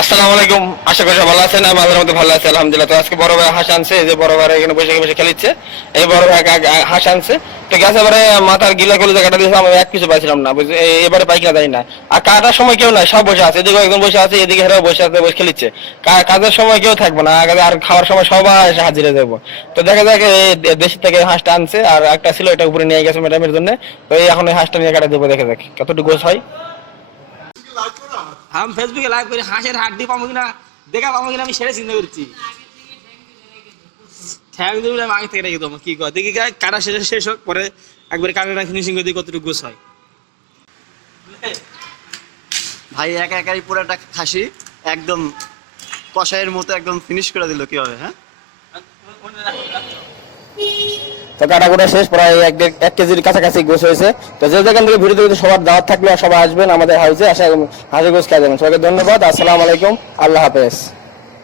আসসালামু আলাইকুম আশা করি ভালো আছেন। আমি মধ্যে ভালো আলহামদুলিল্লাহ। তো আজকে বড় ভাই হাঁস আনছে যে বড় ভাই এখানে বসে বসে খেলিচ্ছে, এই বড় ভাই হাঁস আনছে তো গেছে এবারে মাথার গিলা দিয়েছে, আমি এক কিছু পাইছিলাম না এবারে পাইকিনা দেয় না। আর কাটার সময় কেউ নাই, সব বসে আছে। এদিকে বসে আছে, এদিকে হেরাও বসে আছে, বসে খেলিচ্ছে। কাজের সময় কেউ থাকবে না। আর খাওয়ার সময় সবাই হাজিরে দেবো তো দেখা যাক এই দে- থেকে হাঁসটা আনছে, আর একটা ছিল, এটা উপরে নিয়ে গেছে ম্যাডামের জন্য। তো এখন হাঁসটা নিয়ে কাটা দেবো, দেখা যাক। কতটুকু গোছ হয়? আমি ফেসবুকে লাইভ করি, হাঁসের হাড্ডি পাবো কিনা, দেখা পাবো কিনা আমি সেটা চিন্তা করছি। ঠ্যাং দিবি আমি আগে থেকে রেখে দেবো, কি কর দেখি কাটা শেষ শেষ হোক, পরে একবারে কাটা ফিনিশিং করে দিই কতটুকু গোছ হয়। ভাই, একা একাই পুরোটা খাসি, একদম কষাইয়ের মতো একদম ফিনিশ করে দিল কীভাবে হ্যাঁ? তো কাটাকুটা শেষ, প্রায় এক এক কেজির কাছাকাছি গোছ হয়েছে। তো যে যেখান থেকে ভিডিও দেখতে সবার দাওয়াত থাকলে, সবাই আসবেন আমাদের হাউসে। আসা হাজির গোছ খেয়ে যাবেন। সবাইকে ধন্যবাদ, আসসালামু আলাইকুম, আল্লাহ হাফেজ।